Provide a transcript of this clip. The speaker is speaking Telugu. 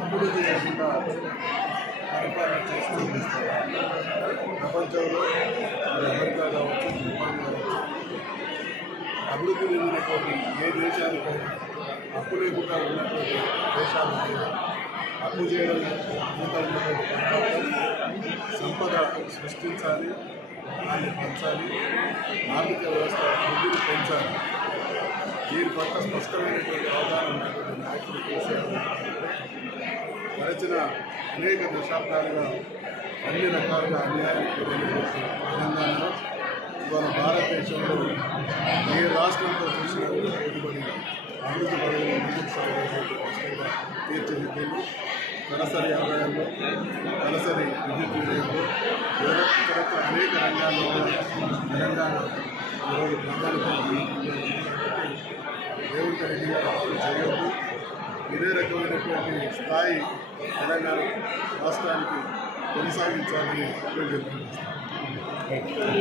అభివృద్ధి లేకుండా పరిపాలన చేస్తూ ప్రపంచంలో అమెరికా కావచ్చు, జపాన్ కావచ్చు, అభివృద్ధి చెందినటువంటి ఏ దేశానికైనా అప్పు లేకుండా ఉన్నటువంటి దేశాలు అప్పు చేయడం సంపద సృష్టించాలి, దాన్ని పెంచాలి, ఆర్థిక వ్యవస్థ వృద్ధిని పెంచాలి. దీని పట్ల స్పష్టమైనటువంటి అవగాహన ఉన్నటువంటి నాయకులు కేసీఆర్ గడిచిన అనేక దశాబ్దాలుగా అన్ని రకాలుగా అన్యాయానికి గురైనటువంటి తెలంగాణలో ఇవాళ భారతదేశంలో ఏ రాష్ట్రంతో చూసినా కూడా పోటీపడి అభివృద్ధి పదవులు ముందుకు సాగేటువంటి తీర్చిదిద్దేందుకు తలసరి ఆదాయంలో, తలసరి విద్యుత్ వినియోగంలో ఇతరత్ర అనేక రంగాల్లో తెలంగాణ ఈరోజు ప్రధానమైన రేవంత్ రెడ్డి గారు అప్పులు చేయొద్దు. ఇదే రకమైనటువంటి స్థాయి తెలంగాణ రాష్ట్రానికి కొనసాగించాలని అభివృద్ధి